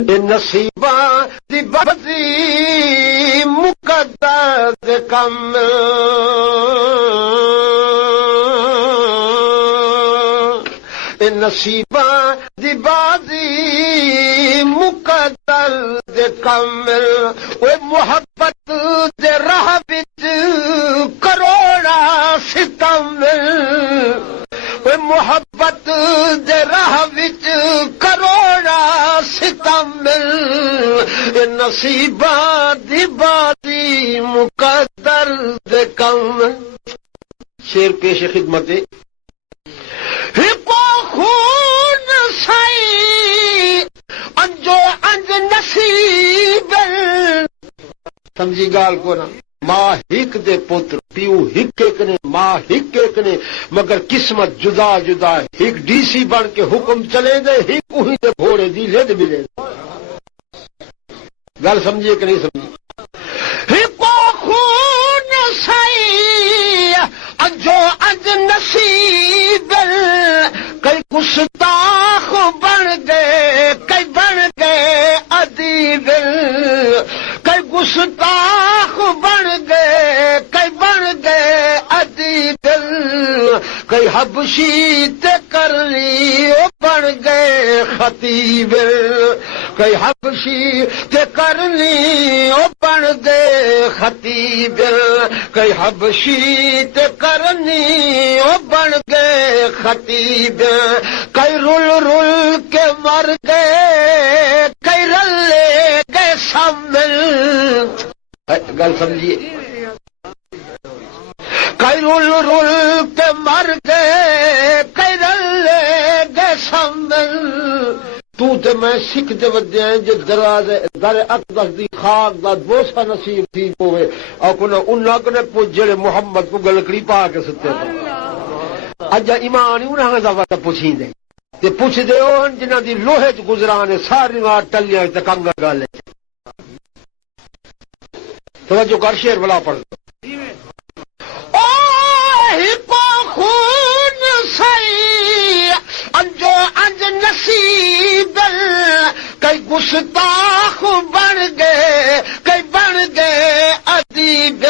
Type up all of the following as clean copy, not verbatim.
نصیباں دی بازی مقدر دے کم نصیباں دی بازی مقدر دے کامل وہ محبت دے راہ وچ کروڑا ستم وہ محبت دے راہ وچ کروڑا ستم نصیباں دی بازی مقدر دے کامل شیر پیش خدمت خون سائی انجو انج نصیب سمجھی گال کو نا ماں ہک دے پتر پیو ہک ایک نے ماں ہک ایک نے مگر قسمت جدا جدا ہک ڈی سی بن کے حکم چلے دے ہک وہی دے گھوڑے دی لد ملے گل سمجھیے کہ نہیں سمجھی ہکو خون سائی انجو انج نصیب کئی گستاخ بن گئے کئی بن گئے ادیب کئی گستاخ بن گئے کئی بن گئے ادیب کئی حبشی تے کر لی وہ بن گئے خطیب کئی حبشی تے کر لی وہ بن گئے خطیب کئی حبشی تے کرنی وہ بن گئے خطیب کئی رل رل کے مر گئے کئی رلے گئے شامل گل سمجھیے کئی رل رل کے مر گئے کئی رلے گئے شامل تو تے میں سکھ دے ودے ہیں جو دراز در اقدس دی خاک دا بوسا نصیب تھی ہوئے اور کنا انہاں کنے پوچھ جڑے محمد کو گلکڑی پا کے ستے تھے اجا ایمان انہاں دا وقت پوچھیں دے تے پوچھ دے ہون جنہاں دی لوہے چ گزرانے ساری وار ٹلیاں تے کنگا گالے توجہ کر شعر بلا پڑھ او ہکو خون سائی انجو انج نصیب کئی گستاخ بن گئے کئی بن گئے ادیب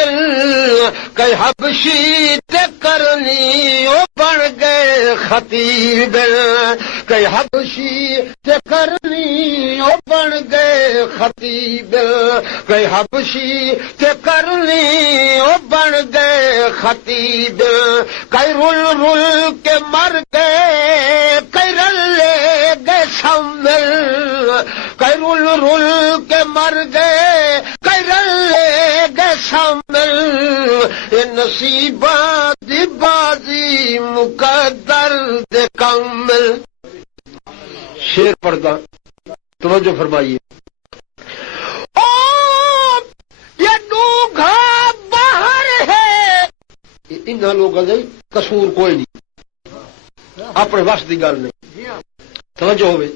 کئی حبشی تے کرنی وہ بن گئے خطیب کئی حبشی تے کرنی وہ بن گئے خطیب کئی حبشی تے کرنی وہ بن گئے خطیب کئی رل رل کے مر گئے کئی رلے گئے شامل کئی رل رل کے مر گئے کئی رلے گئے شامل یہ نصیباں دی بازی مقدر دے کامل شیر پردہ توجہ فرمائیے او یہ ڈوگھا باہر ہے انہاں لوگوں کا قصور کوئی نہیں اپنے وس کی گل نہیں توجہ ہوئے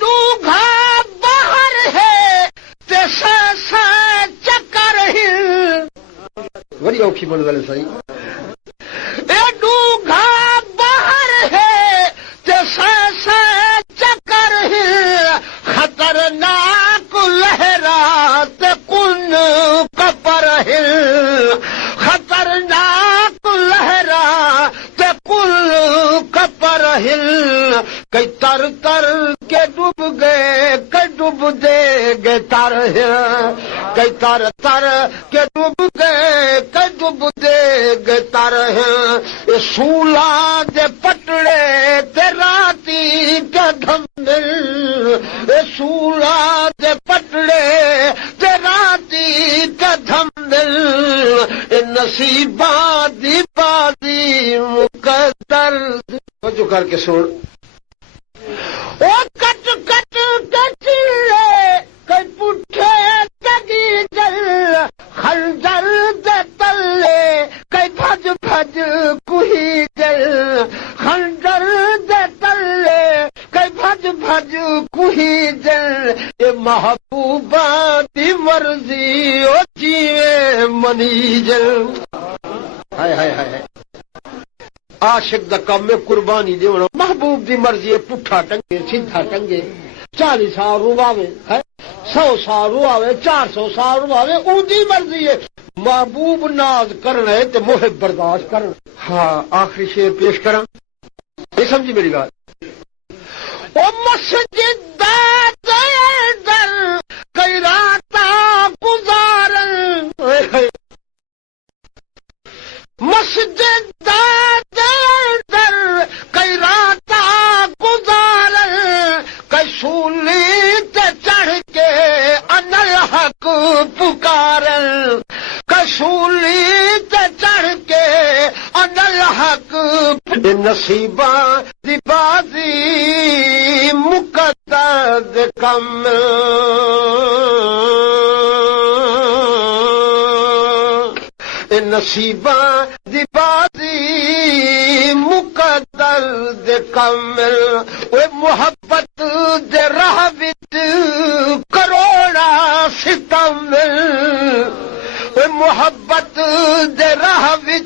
ڈوگھا باہر ہے تے سا چکر ہل بڑی اوکھی بن گل سی ڈوگھا باہر ہے تے سا چکر ہل خطرناک لہرات کن کپر ہل خطرناک لہرات کل کپر ہل کئی تر تر کے ڈوب گئے کئی ڈوب دے گئے تر کئی تر تر کے ڈوب گئے کئی ڈوب دے گئے تر یہ سولا دے پٹڑے تے راتی کا دھمل یہ سولا دے پٹڑے تے راتی کا دھمل یہ نصیباں دی بازی مقدر جو کر کے سن او کٹ کٹ کٹ لے کئی پٹھے تگی جل خنجر دے تلے کئی بھج بھج کوہی جل خنجر دے تلے کئی بھج بھج کوہی جل یہ محبوبہ دی مرضی او جیوے منی جل ہائے ہائے ہائے عاشق دا کام میں قربانی دیونا محبوب دی مرضی ہے پٹھا ٹنگے سیدھا ٹنگے 40 سال رواوے 100 سال رواوے 400 سال رواوے ان دی مرضی ہے محبوب ناز کرنا ہے تے محب برداشت کرنا. ہاں آخری شعر پیش کرا یہ سمجھی میری گل. او مسجد در کئی راتاں گزارن مسجد در کئی راتاں گزارن کئی سولی تے چڑھ کے انل حق پکارن کسولی تے چڑھ کے انل حق نصیباں دی بازی مقدر دے کم نصیباں دی بازی مقدر دے کم وہ محبت دے راہ وچ کروڑا ستم وہ محبت دے راہ وچ